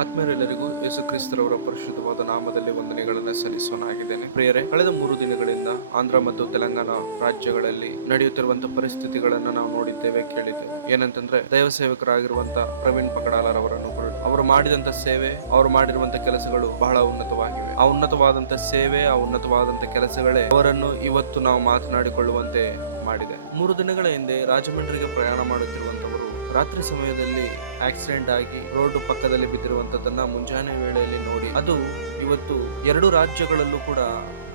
ಆತ್ಮೀಯರೆಲ್ಲರಿಗೂ ಯೇಸು ಕ್ರಿಸ್ತರವರ ಪರಿಶುದ್ಧವಾದ ನಾಮದಲ್ಲಿ ವಂದನೆಗಳನ್ನು ಸಲ್ಲಿಸೋನಾಗಿದ್ದೇನೆ. ಪ್ರಿಯರೇ, ಕಳೆದ ಮೂರು ದಿನಗಳಿಂದ ಆಂಧ್ರ ಮತ್ತು ತೆಲಂಗಾಣ ರಾಜ್ಯಗಳಲ್ಲಿ ನಡೆಯುತ್ತಿರುವಂತಹ ಪರಿಸ್ಥಿತಿಗಳನ್ನು ನಾವು ನೋಡಿದ್ದೇವೆ, ಕೇಳಿದ್ದೇವೆ. ಏನಂತಂದ್ರೆ ದೈವ ಸೇವಕರಾಗಿರುವಂತಹ ಪ್ರವೀಣ್ ಪಕಡಾಲರವರನ್ನು ಅವರು ಮಾಡಿದಂತ ಸೇವೆ, ಅವರು ಮಾಡಿರುವಂತಹ ಕೆಲಸಗಳು ಬಹಳ ಉನ್ನತವಾಗಿವೆ. ಆ ಉನ್ನತವಾದಂತ ಸೇವೆ, ಆ ಉನ್ನತವಾದಂತ ಕೆಲಸಗಳೇ ಅವರನ್ನು ಇವತ್ತು ನಾವು ಮಾತನಾಡಿಕೊಳ್ಳುವಂತೆ ಮಾಡಿದೆ. ಮೂರು ದಿನಗಳ ಹಿಂದೆ ರಾಜಮಂಡ್ರಿಗೆ ಪ್ರಯಾಣ ಮಾಡುತ್ತಿರುವಂತವರು ರಾತ್ರಿ ಸಮಯದಲ್ಲಿ ಆಕ್ಸಿಡೆಂಟ್ ಆಗಿ ರೋಡ್ ಪಕ್ಕದಲ್ಲಿ ಬಿದ್ದಿರುವಂತದನ್ನ ಮುಂಜಾನೆ ವೇಳೆಯಲ್ಲಿ ನೋಡಿ, ಅದು ಇವತ್ತು ಎರಡು ರಾಜ್ಯಗಳಲ್ಲೂ ಕೂಡ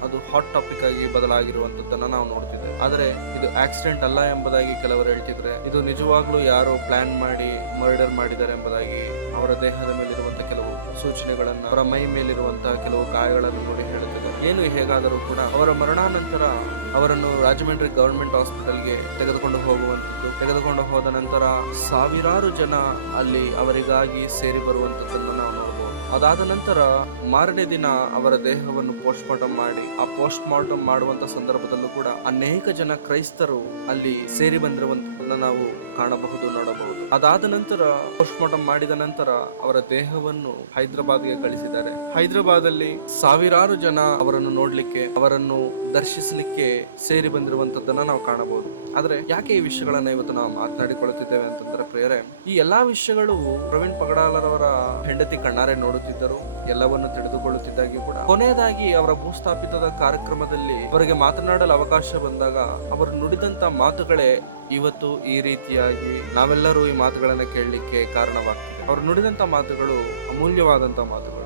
ಅದು ಹಾಟ್ ಟಾಪಿಕ್ ಆಗಿ ಬದಲಾಗಿರುವಂತದ್ದನ್ನ ನಾವು ನೋಡ್ತಿದ್ದೇವೆ. ಆದರೆ ಇದು ಆಕ್ಸಿಡೆಂಟ್ ಅಲ್ಲ ಎಂಬುದಾಗಿ ಕೆಲವರು ಹೇಳ್ತಿದ್ರೆ, ಇದು ನಿಜವಾಗ್ಲೂ ಯಾರೋ ಪ್ಲಾನ್ ಮಾಡಿ ಮರ್ಡರ್ ಮಾಡಿದ್ದಾರೆ ಎಂಬುದಾಗಿ ಅವರ ದೇಹದ ಮೇಲಿರುವಂತಹ ಕೆಲವು ಸೂಚನೆಗಳನ್ನ, ಅವರ ಮೈ ಮೇಲಿರುವಂತಹ ಕೆಲವು ಗಾಯಗಳನ್ನು ನೋಡಿ ಹೇಳುತ್ತದೆ ಏನು ಹೇಗಾದರೂ ಕೂಡ ಅವರ ಮರಣಾನಂತರ ಅವರನ್ನು ರಾಜಮಂಡ್ರಿ ಗವರ್ಮೆಂಟ್ ಹಾಸ್ಪಿಟಲ್ಗೆ ತೆಗೆದುಕೊಂಡು ಹೋಗುವಂಥದ್ದು. ತೆಗೆದುಕೊಂಡು ಹೋದ ನಂತರ ಸಾವಿರಾರು ಜನ ಅಲ್ಲಿ ಅವರಿಗಾಗಿ ಸೇರಿ ಬರುವಂಥದ್ದನ್ನು ನಾವು ನೋಡಬಹುದು ಅದಾದ ನಂತರ ಮಾರನೇ ದಿನ ಅವರ ದೇಹವನ್ನು ಪೋಸ್ಟ್ ಮಾರ್ಟಮ್ ಮಾಡಿ, ಆ ಪೋಸ್ಟ್ ಮಾರ್ಟಮ್ ಮಾಡುವಂತ ಸಂದರ್ಭದಲ್ಲೂ ಕೂಡ ಅನೇಕ ಜನ ಕ್ರೈಸ್ತರು ಅಲ್ಲಿ ಸೇರಿ ಬಂದಿರುವಂತದನ್ನ ನಾವು ಕಾಣಬಹುದು, ನೋಡಬಹುದು. ಅದಾದ ನಂತರ ಪೋಸ್ಟ್ ಮಾರ್ಟಮ್ ಮಾಡಿದ ನಂತರ ಅವರ ದೇಹವನ್ನು ಹೈದರಾಬಾದ್ಗೆ ಕಳಿಸಿದ್ದಾರೆ. ಹೈದರಾಬಾದ್ ಅಲ್ಲಿ ಸಾವಿರಾರು ಜನ ಅವರನ್ನು ನೋಡ್ಲಿಕ್ಕೆ, ಅವರನ್ನು ದರ್ಶಿಸಲಿಕ್ಕೆ ಸೇರಿ ಬಂದಿರುವಂತದ್ದನ್ನ ನಾವು ಕಾಣಬಹುದು. ಆದ್ರೆ ಯಾಕೆ ಈ ವಿಷಯಗಳನ್ನ ಇವತ್ತು ನಾವು ಮಾತನಾಡಿಕೊಳ್ಳುತ್ತಿದ್ದೇವೆ ಅಂತಂದ್ರೆ ಪ್ರೇರೆ ಈ ಎಲ್ಲಾ ವಿಷಯಗಳು ಪ್ರವೀಣ್ ಪಗಡಾಲರವರ ಹೆಂಡತಿ ಕಣ್ಣಾರೆ ನೋಡುತ್ತಿದ್ದರು. ಎಲ್ಲವನ್ನು ತಿಳಿದುಕೊಳ್ಳುತ್ತಿದ್ದಾಗಿ ಕೂಡ. ಕೊನೆಯದಾಗಿ ಅವರ ಭೂಸ್ಥಾಪಿತದ ಕಾರ್ಯಕ್ರಮದಲ್ಲಿ ಅವರಿಗೆ ಮಾತನಾಡಲು ಅವಕಾಶ ಬಂದಾಗ ಅವರು ನುಡಿದಂತ ಮಾತುಗಳೇ ಇವತ್ತು ಈ ರೀತಿಯಾಗಿ ನಾವೆಲ್ಲರೂ ಈ ಮಾತುಗಳನ್ನ ಕೇಳಲಿಕ್ಕೆ ಕಾರಣವಾಗ್ತದೆ. ಅವರು ನುಡಿದಂತ ಮಾತುಗಳು ಅಮೂಲ್ಯವಾದಂತ ಮಾತುಗಳು.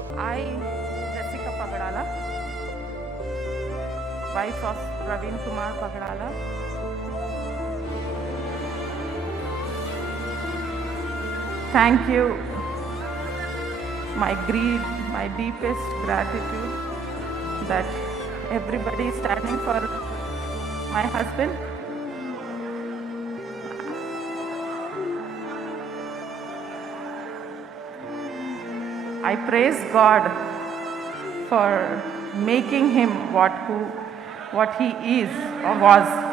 Wife of Praveen. Thank you. My greed, my deepest gratitude that everybody is standing for my husband. I praise God for making him what who what he is or was.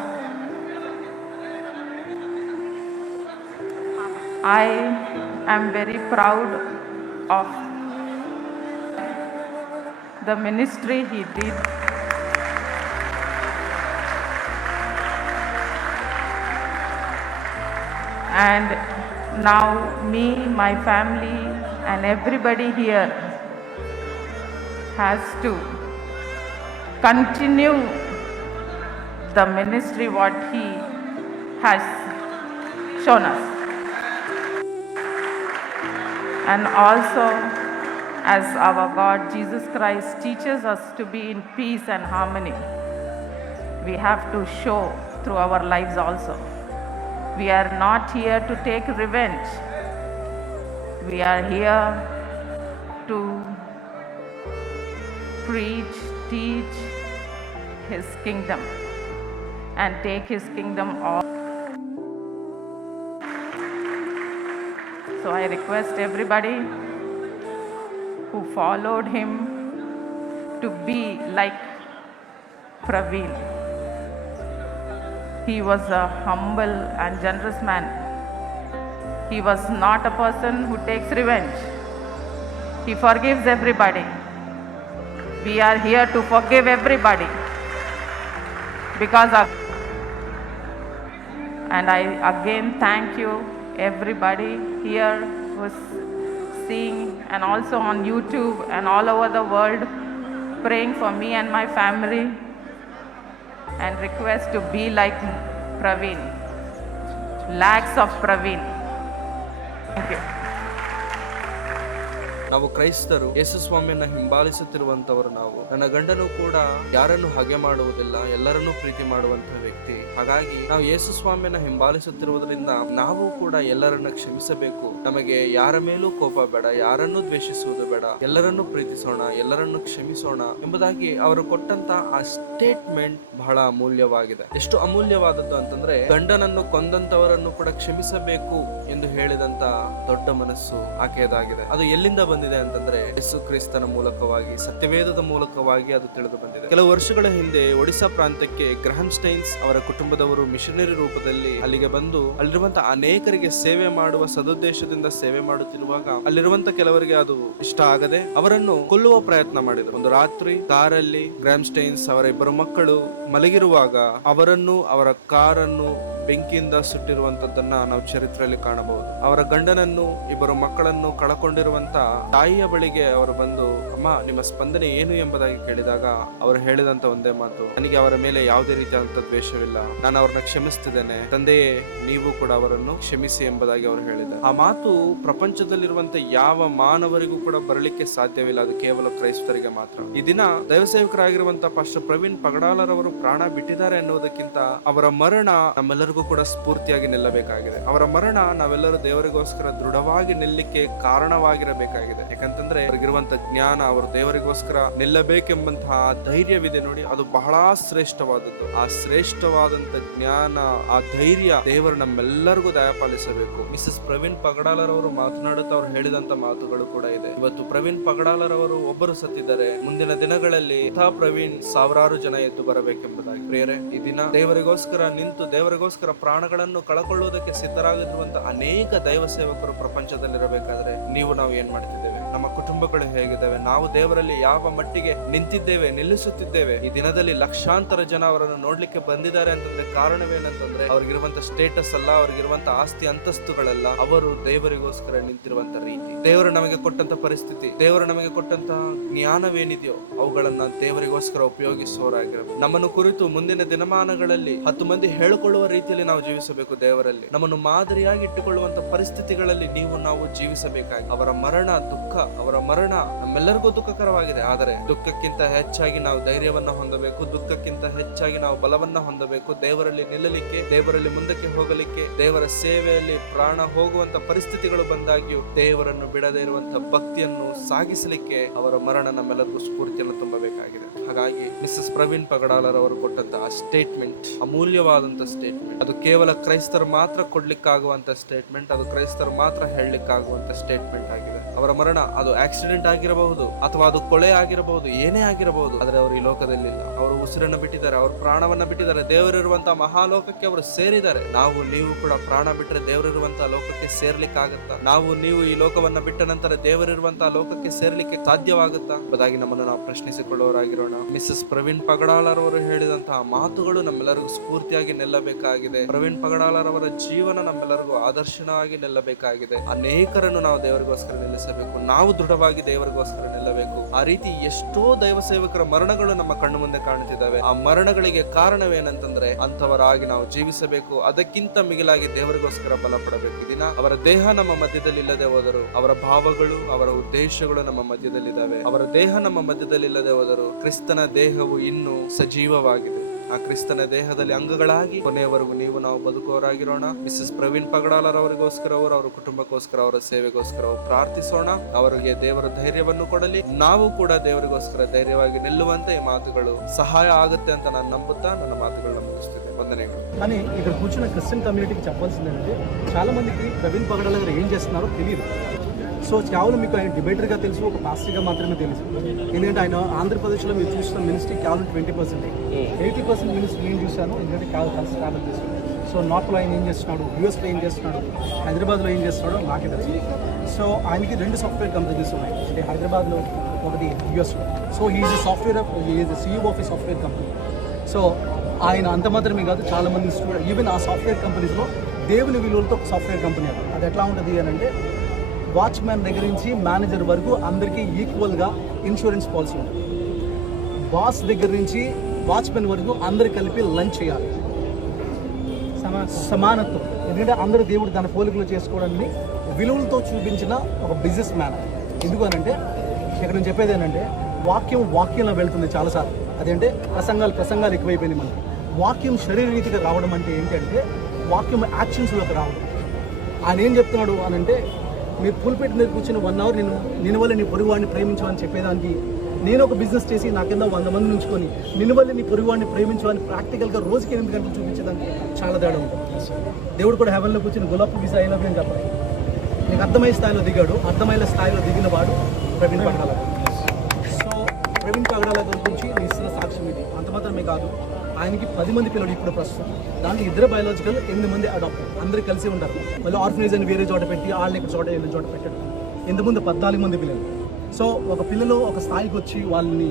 I am very proud of the ministry he did. And now, me, my family, and everybody here has to continue the ministry what he has shown us. And also, as our God Jesus Christ teaches us to be in peace and harmony, we have to show through our lives also. We are not here to take revenge. We are here to preach, teach His kingdom and take His kingdom all. So I request everybody who followed him to be like Praveen. He was a humble and generous man. He was not a person who takes revenge. He forgives everybody. We are here to forgive everybody because of. And I again thank you, everybody here who's seeing and also on YouTube and all over the world, praying for me and my family and request to be like Praveen. Lakhs of Praveen. Thank you. ನಾವು ಕ್ರೈಸ್ತರು ಯೇಸು ಸ್ವಾಮಿಯನ್ನ ಹಿಂಬಾಲಿಸುತ್ತಿರುವಂತವರು ನಾವು. ನನ್ನ ಗಂಡನು ಕೂಡ ಯಾರನ್ನು ಹಾಗೆ ಮಾಡುವುದಿಲ್ಲ, ಎಲ್ಲರನ್ನೂ ಪ್ರೀತಿ ಮಾಡುವಂತಹ ವ್ಯಕ್ತಿ. ಹಾಗಾಗಿ ನಾವು ಯೇಸು ಸ್ವಾಮಿಯನ್ನ ಹಿಂಬಾಲಿಸುತ್ತಿರುವುದರಿಂದ ನಾವು ಕೂಡ ಎಲ್ಲರನ್ನ ಕ್ಷಮಿಸಬೇಕು. ನಮಗೆ ಯಾರ ಮೇಲೂ ಕೋಪ ಬೇಡ, ಯಾರನ್ನು ದ್ವೇಷಿಸುವುದು ಬೇಡ, ಎಲ್ಲರನ್ನೂ ಪ್ರೀತಿಸೋಣ, ಎಲ್ಲರನ್ನೂ ಕ್ಷಮಿಸೋಣ ಎಂಬುದಾಗಿ ಅವರು ಕೊಟ್ಟಂತ ಆ ಸ್ಟೇಟ್ಮೆಂಟ್ ಬಹಳ ಅಮೂಲ್ಯವಾಗಿದೆ. ಎಷ್ಟು ಅಮೂಲ್ಯವಾದದ್ದು ಅಂತಂದ್ರೆ, ಗಂಡನನ್ನು ಕೊಂದಂತವರನ್ನು ಕೂಡ ಕ್ಷಮಿಸಬೇಕು ಎಂದು ಹೇಳಿದಂತ ದೊಡ್ಡ ಮನಸ್ಸು ಆಕೆಯದಾಗಿದೆ. ಅದು ಎಲ್ಲಿಂದ ಬಂದಿದೆ ಬಂದಿದೆ ಅಂತಂದ್ರೆ ಯೇಸು ಕ್ರಿಸ್ತನ ಮೂಲಕವಾಗಿ, ಸತ್ಯವೇದದ ಮೂಲಕವಾಗಿ ಅದು ತಿಳಿದು ಬಂದಿದೆ. ಕೆಲವು ವರ್ಷಗಳ ಹಿಂದೆ ಒಡಿಶಾ ಪ್ರಾಂತ್ಯಕ್ಕೆ ಗ್ರಹಂ ಸ್ಟೈನ್ಸ್ ಅವರ ಕುಟುಂಬದವರು ಮಿಷನರಿ ರೂಪದಲ್ಲಿ ಅಲ್ಲಿಗೆ ಬಂದು ಅಲ್ಲಿರುವಂತಹ ಅನೇಕರಿಗೆ ಸೇವೆ ಮಾಡುವ ಸದುದ್ದೇಶದಿಂದ ಸೇವೆ ಮಾಡುತ್ತಿರುವಾಗ ಅಲ್ಲಿರುವಂತ ಕೆಲವರಿಗೆ ಅದು ಇಷ್ಟ ಆಗದೆ ಅವರನ್ನು ಕೊಲ್ಲುವ ಪ್ರಯತ್ನ ಮಾಡಿದರು. ಒಂದು ರಾತ್ರಿ ಕಾರಲ್ಲಿ ಗ್ರಾಮ್ ಸ್ಟೈನ್ಸ್ ಅವರ ಇಬ್ಬರು ಮಕ್ಕಳು ಮಲಗಿರುವಾಗ ಅವರನ್ನು, ಅವರ ಕಾರನ್ನು ಬೆಂಕಿಯಿಂದ ಸುಟ್ಟಿರುವಂತದ್ದನ್ನ ನಾವು ಚರಿತ್ರೆಯಲ್ಲಿ ಕಾಣಬಹುದು. ಅವರ ಗಂಡನನ್ನು, ಇಬ್ಬರು ಮಕ್ಕಳನ್ನು ಕಳಕೊಂಡಿರುವಂತ ತಾಯಿಯ ಬಳಿಗೆ ಅವರು ಬಂದು, ಅಮ್ಮ, ನಿಮ್ಮ ಸ್ಪಂದನೆ ಏನು ಎಂಬುದಾಗಿ ಕೇಳಿದಾಗ ಅವರು ಹೇಳಿದಂತ ಒಂದೇ ಮಾತು. ನನಗೆ ಅವರ ಮೇಲೆ ಯಾವುದೇ ರೀತಿಯಾದಂತ ದ್ವೇಷವಿಲ್ಲ. ನಾನು ಅವ್ರನ್ನ ಕ್ಷಮಿಸ್ತಿದ್ದೇನೆ. ತಂದೆಯೇ, ನೀವು ಕೂಡ ಅವರನ್ನು ಕ್ಷಮಿಸಿ ಎಂಬುದಾಗಿ ಅವರು ಹೇಳಿದ್ದಾರೆ. ಆ ಮಾತು ಪ್ರಪಂಚದಲ್ಲಿರುವಂತ ಯಾವ ಮಾನವರಿಗೂ ಕೂಡ ಬರಲಿಕ್ಕೆ ಸಾಧ್ಯವಿಲ್ಲ. ಅದು ಕೇವಲ ಕ್ರೈಸ್ತರಿಗೆ ಮಾತ್ರ. ಈ ದಿನ ದೈವಸೇವಕರಾಗಿರುವಂತಹ ಪಾಸ್ಟರ್ ಪ್ರವೀಣ್ ಪಗಡಾಲರವರು ಪ್ರಾಣ ಬಿಟ್ಟಿದ್ದಾರೆ ಅನ್ನೋದಕ್ಕಿಂತ ಅವರ ಮರಣ ನಮ್ಮೆಲ್ಲರಿಗೂ ಕೂಡ ಸ್ಫೂರ್ತಿಯಾಗಿ ನಿಲ್ಲಬೇಕಾಗಿದೆ. ಅವರ ಮರಣ ನಾವೆಲ್ಲರೂ ದೇವರಿಗೋಸ್ಕರ ದೃಢವಾಗಿ ನಿಲ್ಲಕ್ಕೆ ಕಾರಣವಾಗಿರಬೇಕಾಗಿದೆ. ಯಾಕಂತಂದ್ರೆ ಅವರಿಗಿರುವಂತಹ ಜ್ಞಾನ, ಅವರು ದೇವರಿಗೋಸ್ಕರ ನಿಲ್ಲಬೇಕೆಂಬಂತಹ ಧೈರ್ಯವಿದೆ ನೋಡಿ, ಅದು ಬಹಳ ಶ್ರೇಷ್ಠವಾದದ್ದು. ಆ ಶ್ರೇಷ್ಠವಾದಂತ ಜ್ಞಾನ, ಆ ಧೈರ್ಯ ದೇವರು ನಮ್ಮೆಲ್ಲರಿಗೂ ದಯಪಾಲಿಸಬೇಕು. ಮಿಸಸ್ ಪ್ರವೀಣ್ ಪಗಡಾಲರ್ ಅವರು ಮಾತನಾಡುತ್ತಾ ಅವ್ರು ಹೇಳಿದಂತ ಮಾತುಗಳು ಕೂಡ ಇದೆ. ಇವತ್ತು ಪ್ರವೀಣ್ ಪಗಡಾಲರ್ ಅವರು ಒಬ್ಬರು ಸತ್ತಿದ್ದಾರೆ. ಮುಂದಿನ ದಿನಗಳಲ್ಲಿ ಪ್ರವೀಣ್ ಸಾವಿರಾರು ಜನ ಎದ್ದು ಬರಬೇಕೆಂಬುದಾಗಿ. ಪ್ರಿಯರೇ, ಈ ದಿನ ದೇವರಿಗೋಸ್ಕರ ನಿಂತು ದೇವರಿಗೋಸ್ಕರ ಪ್ರಾಣಗಳನ್ನು ಕಳಕೊಳ್ಳುವುದಕ್ಕೆ ಸಿದ್ಧರಾಗಿರುವಂತಹ ಅನೇಕ ದೈವ ಸೇವಕರು ಪ್ರಪಂಚದಲ್ಲಿರಬೇಕಾದ್ರೆ ನೀವು ನಾವು ಏನ್ ಮಾಡ್ತಿದ್ದೇವೆ? ನಮ್ಮ ಕುಟುಂಬಗಳು ಹೇಗಿದ್ದಾವೆ? ನಾವು ದೇವರಲ್ಲಿ ಯಾವ ಮಟ್ಟಿಗೆ ನಿಂತಿದ್ದೇವೆ, ನಿಲ್ಲಿಸುತ್ತಿದ್ದೇವೆ? ಈ ದಿನದಲ್ಲಿ ಲಕ್ಷಾಂತರ ಜನ ಅವರನ್ನು ನೋಡ್ಲಿಕ್ಕೆ ಬಂದಿದ್ದಾರೆ ಅಂತಂದ್ರೆ ಕಾರಣವೇನಂತಂದ್ರೆ ಅವ್ರಿಗಿರುವಂತ ಸ್ಟೇಟಸ್ ಅಲ್ಲ ಅವ್ರಿಗಿರುವಂತ ಆಸ್ತಿ ಅಂತಸ್ತುಗಳಲ್ಲ. ಅವರು ದೇವರಿಗೋಸ್ಕರ ನಿಂತಿರುವಂತ ರೀತಿ. ದೇವರು ನಮಗೆ ಕೊಟ್ಟಂತ ಪರಿಸ್ಥಿತಿ, ದೇವರು ನಮಗೆ ಕೊಟ್ಟಂತ ಜ್ಞಾನವೇನಿದೆಯೋ ಅವುಗಳನ್ನ ದೇವರಿಗೋಸ್ಕರ ಉಪಯೋಗಿಸುವವರಾಗಿರಬೇಕು. ನಮ್ಮನ್ನು ಕುರಿತು ಮುಂದಿನ ದಿನಮಾನಗಳಲ್ಲಿ ಹತ್ತು ಮಂದಿ ಹೇಳಿಕೊಳ್ಳುವ ರೀತಿಯಲ್ಲಿ ನಾವು ಜೀವಿಸಬೇಕು ದೇವರಲ್ಲಿ. ನಮ್ಮನ್ನು ಮಾದರಿಯಾಗಿ ಇಟ್ಟುಕೊಳ್ಳುವಂತ ಪರಿಸ್ಥಿತಿಗಳಲ್ಲಿ ನೀವು ನಾವು ಜೀವಿಸಬೇಕಾಗಿ. ಅವರ ಮರಣ, ದುಃಖ ಅವರ ಮರಣ ನಮ್ಮೆಲ್ಲರಿಗೂ ದುಃಖಕರವಾಗಿದೆ. ಆದರೆ ದುಃಖಕ್ಕಿಂತ ಹೆಚ್ಚಾಗಿ ನಾವು ಧೈರ್ಯವನ್ನು ಹೊಂದಬೇಕು. ದುಃಖಕ್ಕಿಂತ ಹೆಚ್ಚಾಗಿ ನಾವು ಬಲವನ್ನ ಹೊಂದಬೇಕು. ದೇವರಲ್ಲಿ ನಿಲ್ಲಲಿಕ್ಕೆ, ದೇವರಲ್ಲಿ ಮುಂದಕ್ಕೆ ಹೋಗಲಿಕ್ಕೆ, ದೇವರ ಸೇವೆಯಲ್ಲಿ ಪ್ರಾಣ ಹೋಗುವಂತ ಪರಿಸ್ಥಿತಿಗಳು ಬಂದಾಗಿಯೂ ದೇವರನ್ನು ಬಿಡದೇ ಇರುವಂತ ಭಕ್ತಿಯನ್ನು ಸಾಗಿಸಲಿಕ್ಕೆ ಅವರ ಮರಣ ನಮ್ಮೆಲ್ಲರಿಗೂ ಸ್ಫೂರ್ತಿಯನ್ನು ತುಂಬಬೇಕಾಗಿದೆ. ಹಾಗಾಗಿ ಮಿಸಸ್ ಪ್ರವೀಣ್ ಪಗಡಾಲರ್ ಅವರು ಕೊಟ್ಟಂತಹ ಸ್ಟೇಟ್ಮೆಂಟ್ ಅಮೂಲ್ಯವಾದಂತ ಸ್ಟೇಟ್ಮೆಂಟ್ ಅದು ಕೇವಲ ಕ್ರೈಸ್ತರು ಮಾತ್ರ ಕೊಡ್ಲಿಕ್ಕಾಗುವಂತ ಸ್ಟೇಟ್ಮೆಂಟ್ ಅದು ಕ್ರೈಸ್ತರು ಮಾತ್ರ ಹೇಳಲಿಕ್ಕಾಗುವಂತ ಸ್ಟೇಟ್ಮೆಂಟ್ ಆಗಿದೆ. ಅವರ ಮರಣ ಅದು ಆಕ್ಸಿಡೆಂಟ್ ಆಗಿರಬಹುದು ಅಥವಾ ಅದು ಕೊಳೆ ಆಗಿರಬಹುದು, ಏನೇ ಆಗಿರಬಹುದು. ಆದರೆ ಅವರು ಈ ಲೋಕದಲ್ಲಿ ಇಲ್ಲ ಅವರು ಉಸಿರನ್ನು ಬಿಟ್ಟಿದ್ದಾರೆ, ಅವರು ಪ್ರಾಣವನ್ನ ಬಿಟ್ಟಿದ್ದಾರೆ. ದೇವರಿರುವಂತಹ ಮಹಾಲೋಕಕ್ಕೆ ಅವರು ಸೇರಿದ್ದಾರೆ. ನಾವು, ನೀವು ಕೂಡ ಪ್ರಾಣ ಬಿಟ್ಟರೆ ದೇವರಿರುವಂತಹ ಲೋಕಕ್ಕೆ ಸೇರ್ಲಿಕ್ಕಾಗತ್ತಾ? ನಾವು, ನೀವು ಈ ಲೋಕವನ್ನ ಬಿಟ್ಟ ನಂತರ ದೇವರಿರುವಂತಹ ಲೋಕಕ್ಕೆ ಸೇರ್ಲಿಕ್ಕೆ ಸಾಧ್ಯವಾಗುತ್ತಾ? ಬದಾಗಿ ನಮ್ಮನ್ನು ನಾವು ಪ್ರಶ್ನಿಸಿಕೊಳ್ಳುವವರಾಗಿರೋಣ. ಮಿಸಸ್ ಪ್ರವೀಣ್ ಪಗಡಾಲರ್ ಅವರು ಹೇಳಿದಂತಹ ಮಾತುಗಳು ನಮ್ಮೆಲ್ಲರಿಗೂ ಸ್ಫೂರ್ತಿಯಾಗಿ ನಿಲ್ಲಬೇಕಾಗಿದೆ. ಪ್ರವೀಣ್ ಪಗಡಾಲರ್ ಅವರ ಜೀವನ ನಮ್ಮೆಲ್ಲರಿಗೂ ಆದರ್ಶನವಾಗಿ ನಿಲ್ಲಬೇಕಾಗಿದೆ. ಅನೇಕರನ್ನು ನಾವು ದೇವರಿಗೋಸ್ಕರ ನಿಲ್ಲಿಸಬೇಕು ನಾವು ದೃಢವಾಗಿ ದೇವರಿಗೋಸ್ಕರ ನಿಲ್ಲಬೇಕು. ಆ ರೀತಿ ಎಷ್ಟೋ ದೈವ ಸೇವಕರ ಮರಣಗಳು ನಮ್ಮ ಕಣ್ಣು ಮುಂದೆ ಕಾಣುತ್ತಿದ್ದಾವೆ. ಆ ಮರಣಗಳಿಗೆ ಕಾರಣವೇನಂತಂದ್ರೆ ಅಂತವರಾಗಿ ನಾವು ಜೀವಿಸಬೇಕು. ಅದಕ್ಕಿಂತ ಮಿಗಿಲಾಗಿ ದೇವರಿಗೋಸ್ಕರ ಬಲ ಪಡಬೇಕು ಈ ದಿನ ಅವರ ದೇಹ ನಮ್ಮ ಮಧ್ಯದಲ್ಲಿ ಇಲ್ಲದೆ ಹೋದರು, ಅವರ ಭಾವಗಳು, ಅವರ ಉದ್ದೇಶಗಳು ನಮ್ಮ ಮಧ್ಯದಲ್ಲಿದ್ದಾವೆ. ಅವರ ದೇಹ ನಮ್ಮ ಮಧ್ಯದಲ್ಲಿ ಇಲ್ಲದೆ ಹೋದರು ಕ್ರಿಸ್ತನ ದೇಹವು ಇನ್ನೂ ಸಜೀವವಾಗಿದೆ. ಆ ಕ್ರಿಸ್ತನ ದೇಹದಲ್ಲಿ ಅಂಗಗಳಾಗಿ ಕೊನೆಯವರೆಗೂ ನೀವು ನಾವು ಬದುಕುವವರಾಗಿರೋಣ. ಮಿಸಸ್ ಪ್ರವೀಣ್ ಪಗಡಾಲರ್ ಅವರಿಗೋಸ್ಕರ ಅವರು, ಅವರ ಕುಟುಂಬಕ್ಕೋಸ್ಕರ, ಅವರ ಸೇವೆಗೋಸ್ಕರ ಅವರು ಪ್ರಾರ್ಥಿಸೋಣ. ಅವರಿಗೆ ದೇವರ ಧೈರ್ಯವನ್ನು ಕೊಡಲಿ. ನಾವು ಕೂಡ ದೇವರಿಗೋಸ್ಕರ ಧೈರ್ಯವಾಗಿ ನಿಲ್ಲುವಂತೆ ಈ ಮಾತುಗಳು ಸಹಾಯ ಆಗುತ್ತೆ ಅಂತ ನಾನು ನಂಬುತ್ತಾ ನನ್ನ ಮಾತುಗಳನ್ನ ಮುಗಿಸ್ತೇನೆ ವಂದನೆಗಳು. కానీ ఇక్కడ కూర్చున్న క్రిస్టియన్ కమ్యూనిటీకి చెప్పాల్సిందంటే చాలా మందికి ಪ್ರವೀಣ್ పగడాల గారు ఏం సో కేవలం మీకు ఆయన డిబేటర్గా తెలుసు ఒక పాస్టర్గా మాత్రమే తెలుసు. ఎందుకంటే ఆయన ఆంధ్రప్రదేశ్లో మీరు చూసిన మినిస్ట్రీ కేవలం twenty percent. Eighty percent ministry నేను చూశాను ఎందుకంటే కేవలం కలిసి ట్రావెల్ చేశాను సో నార్త్లో ఆయన ఏం చేస్తున్నాడు యూఎస్లో ఏం చేస్తున్నాడు హైదరాబాద్లో ఏం చేస్తున్నాడో నాకే తెలుసు. సో ఆయనకి రెండు సాఫ్ట్వేర్ కంపెనీస్ ఉన్నాయి అంటే హైదరాబాద్లో ఒకటి యూఎస్లో so is software is CEO of a software company. So ఆయన అంత మాత్రమే కాదు చాలా మంది స్టూడెంట్ ఈవెన్ ఆ సాఫ్ట్వేర్ కంపెనీస్లో దేవుని విలువలతో ఒక సాఫ్ట్వేర్ కంపెనీ అది. అది ఎట్లా ఉంటుంది అని అంటే వాచ్మ్యాన్ దగ్గర నుంచి మేనేజర్ వరకు అందరికీ ఈక్వల్గా ఇన్సూరెన్స్ పాలసీ ఉంటుంది. బాస్ దగ్గర నుంచి వాచ్మెన్ వరకు అందరు కలిపి లంచ్ చేయాలి. సమానత్వం. ఎందుకంటే అందరూ దేవుడు తన పోలికలు చేసుకోవడాన్ని విలువలతో చూపించిన ఒక బిజినెస్ మ్యాన్ ఎందుకు అనంటే ఇక్కడ నేను చెప్పేది ఏంటంటే వాక్యం వాక్యంలో వెళ్తుంది చాలాసార్లు. అదేంటే ప్రసంగాలు ప్రసంగాలు ఎక్కువైపోయినాయి మనకి. వాక్యం శరీరరీతిగా రావడం అంటే ఏంటంటే వాక్యం యాక్షన్స్లోకి రావడం. ఆయన ఏం చెప్తున్నాడు అని మీరు పుల్పెట్ మీద కూర్చొని వన్ అవర్ నేను నేను వల్ల నీ పొరుగువాడిని ప్రేమించు అని చెప్పేదానికి నేను ఒక బిజినెస్ చేసి నా కింద వంద మంది ఉంచుకొని నిన్ను వల్ల నీ పొరుగువాడిని ప్రేమించు అని ప్రాక్టికల్గా రోజుకి ఎనిమిది గంటలు చూపించేదానికి చాలా తేడా ఉంటుంది దేవుడు కూడా హెవెన్లో కూర్చొని గులాబ్ వీసా యూ అని చెప్పాలి. నీకు అర్థమయ్యే స్థాయిలో దిగాడు అర్థమయ్యే స్థాయిలో దిగిన వాడు ప్రవీణ్ పగడాల సో ప్రవీణ్ పగడాల గారి గురించి నేను ఇస్తున్న సాక్ష్యం ఇది. అంత మాత్రమే కాదు. ఆయనకి పది మంది పిల్లలు ఇప్పుడు ప్రస్తుతం. దాంట్లో ఇద్దరు బయాలజికల్ ఎనిమిది మంది అడాప్ట్ అందరూ కలిసి ఉంటారు. మళ్ళీ ఆర్ఫనేజ్ అని వేరే చోట పెట్టి వాళ్ళని ఇక్కడ చోట ఎన్ని చోట పెట్టడం. ఇంతకుముందు పద్నాలుగు మంది పిల్లలు. సో ఒక పిల్లలు ఒక స్థాయికి వచ్చి వాళ్ళని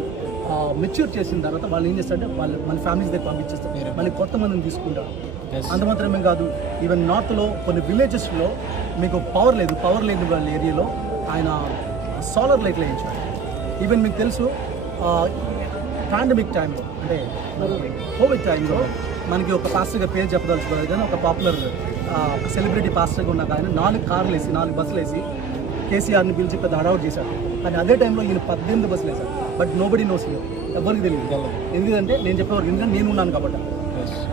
మెచ్యూర్ చేసిన తర్వాత వాళ్ళు ఏం చేస్తారంటే వాళ్ళు మన ఫ్యామిలీస్ దగ్గర పంపించేస్తారు. మళ్ళీ కొత్త మందిని తీసుకుంటారు. అంత మాత్రమే కాదు ఈవెన్ నార్త్లో కొన్ని విలేజెస్లో మీకు పవర్ లేదు. పవర్ లేని వాళ్ళ ఏరియాలో ఆయన సోలార్ లైట్లు వేయించాడు ఈవెన్ మీకు తెలుసు పాండమిక్ టైంలో అంటే కోవిడ్ టైంలో మనకి ఒక పాస్టర్గా పేరు చెప్పదలుచుకోలేదు కానీ ఒక పాపులర్ ఒక సెలబ్రిటీ పాస్టర్గా ఉన్న ఆయన నాలుగు కార్లు వేసి నాలుగు బస్సులు వేసి కేసీఆర్ని పిలిచి పెద్ద అడౌట్ చేశాడు. కానీ అదే టైంలో ఈయన పద్దెనిమిది బస్సులు వేశాడు. బట్ నో బడీ నోస్ ఎవరికి తెలియదు. ఎందుకంటే నేను చెప్పేవారు ఎందుకంటే నేను ఉన్నాను కాబట్టి.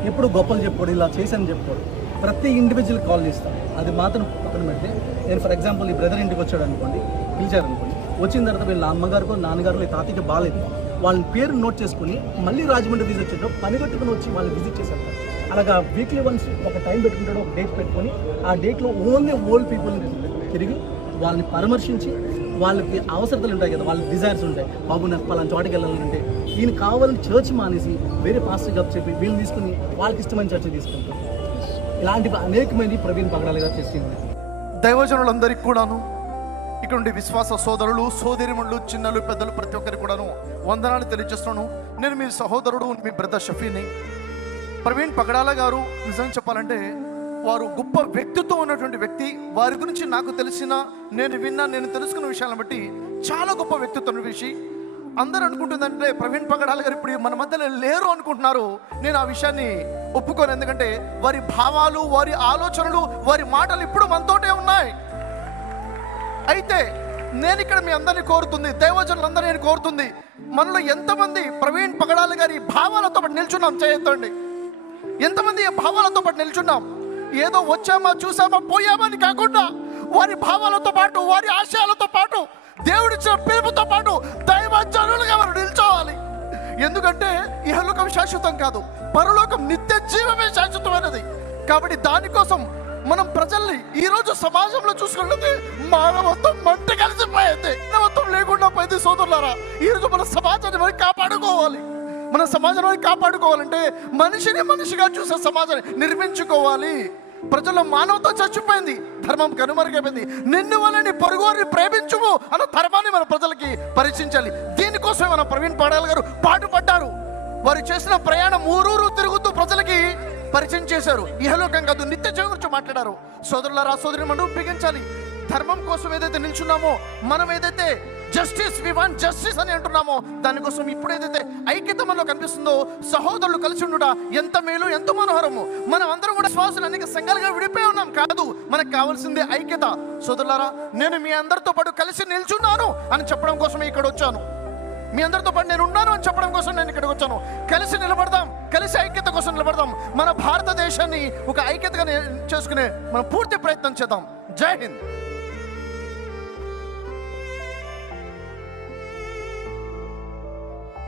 ఎప్పుడు గొప్పలు చెప్పుకోడు ఇలా చేశాను చెప్పుకోడు. ప్రతి ఇండివిజువల్ కాల్ చేస్తాను అది మాత్రం పక్కన పెడితే నేను ఫర్ ఎగ్జాంపుల్ ఈ బ్రదర్ ఇంటికి వచ్చాడు అనుకోండి పిలిచారు అనుకోండి. వచ్చిన తర్వాత వీళ్ళ అమ్మగారికో నాన్నగారు తాతయ్యకి బాగాలేదు. వాళ్ళ పేరు నోట్ చేసుకుని మళ్ళీ రాజమండ్రి విజిట్ చేయడం పని కట్టుకుని వచ్చి వాళ్ళని విజిట్ చేశారు. అలాగా వీక్లీ వన్స్ ఒక టైం పెట్టుకుంటాడు ఒక డేట్ పెట్టుకొని ఆ డేట్లో ఓన్లీ ఓల్డ్ పీపుల్ని తిరిగి వాళ్ళని పరామర్శించి వాళ్ళకి అవసరతలు ఉంటాయి కదా వాళ్ళకి డిజైర్స్ ఉంటాయి. బాబు నాకు పలానా చోటకి వెళ్ళాలంటే ఈయన కావాలని చర్చ్ మానేసి వేరే పాస్టర్ జాబ్ చెప్పి వీళ్ళు తీసుకుని వాళ్ళకి ఇష్టమైన చర్చ తీసుకుంటారు. ఇలాంటి అనేకమంది ప్రవీణ్ పగడాలుగా చేసింది దైవజనులందరికీ కూడాను ఇక్కడ ఉండే విశ్వాస సోదరులు సోదరిముళ్ళు చిన్నలు పెద్దలు ప్రతి ఒక్కరికి కూడాను వందనాలు తెలియజేస్తున్నాను. నేను మీ సహోదరుడు మీ బ్రదర్ షఫీని. ప్రవీణ్ పగడాల గారు నిజం చెప్పాలంటే వారు గొప్ప వ్యక్తిత్వం ఉన్నటువంటి వ్యక్తి. వారి గురించి నాకు తెలిసిన నేను విన్నా నేను తెలుసుకున్న విషయాలను బట్టి చాలా గొప్ప వ్యక్తిత్వం విషయం అందరూ అనుకుంటుందంటే ప్రవీణ్ పగడాల గారు ఇప్పుడు మన మధ్యలో లేరు అనుకుంటున్నారు. నేను ఆ విషయాన్ని ఒప్పుకోను. ఎందుకంటే వారి భావాలు వారి ఆలోచనలు వారి మాటలు ఇప్పుడు మనతోటే ఉన్నాయి. అయితే నేను ఇక్కడ మీ అందరిని కోరుతుంది దైవజనులందరినీ నేను కోరుతుంది. మనలో ఎంతమంది ప్రవీణ్ పగడాల గారి భావాలతో పాటు నిల్చున్నాం చేయొద్దండి. ఎంతమంది భావాలతో పాటు నిల్చున్నాం? ఏదో వచ్చామా చూసామా పోయామా అని కాకుండా వారి భావాలతో పాటు వారి ఆశయాలతో పాటు దేవుడిచ్చిన పిలుపుతో పాటు దైవజనులుగా మనం నిల్చోవాలి. ఎందుకంటే ఇహలోకం శాశ్వతం కాదు పరలోకం నిత్య జీవమే శాశ్వతమైనది. కాబట్టి దానికోసం మనం ప్రజల్ని ఈ రోజు సమాజంలో చూసుకుంటే మానవత్వం మంట కలిసిపోయింది. మానవత్వం లేకుండా పోయింది సోదరులారా. ఈ రోజు మన సమాజాన్ని మనం కాపాడుకోవాలి. మన సమాజాన్ని కాపాడుకోవాలంటే మనిషిని మనిషిగా చూసే సమాజాన్ని నిర్మించుకోవాలి. ప్రజల్లో మానవత చచ్చిపోయింది. ధర్మం కనుమరుగైపోయింది. నిన్ను వలని పొరుగువారిని ప్రేమించుము అన్న ధర్మాన్ని మన ప్రజలకి పరీక్షించాలి దీనికోసమే మన ప్రవీణ్ పాడాల గారు పాటుపడ్డారు. వారు చేసిన ప్రయాణం ఊరూరు తిరుగుతూ ప్రజలకి పరిచయం చేశారు. ఇహలోకం కాదు నిత్య జీవం గురించి మాట్లాడారు. సోదరులారా సోదరుని మనం బిగించాలి. ధర్మం కోసం ఏదైతే నిల్చున్నామో మనం ఏదైతే జస్టిస్ వి వాంట్ జస్టిస్ అని అంటున్నామో దానికోసం ఇప్పుడు ఏదైతే ఐక్యత మనలో కనిపిస్తుందో సహోదరులు కలిసి ఉండుట ఎంత మేలు ఎంత మనోహరము. మనం అందరం కూడా శ్వాసలు అనేక సంఘాలుగా విడిపోయి ఉన్నాం. కాదు మనకు కావాల్సిందే ఐక్యత. సోదరులారా నేను మీ అందరితో పాటు కలిసి నిల్చున్నాను అని చెప్పడం కోసమే ఇక్కడ వచ్చాను. మీ అందరితో పాటు నేను ఉన్నాను అని చెప్పడం కోసం నేను ఇక్కడికి వచ్చాను. కలిసి నిలబడదాం కలిసి ఐక్యత కోసం నిలబడదాం. మన భారతదేశాన్ని ఒక ఐక్యతగా చేసుకునే మనం పూర్తి ప్రయత్నం చేద్దాం. జై హింద్.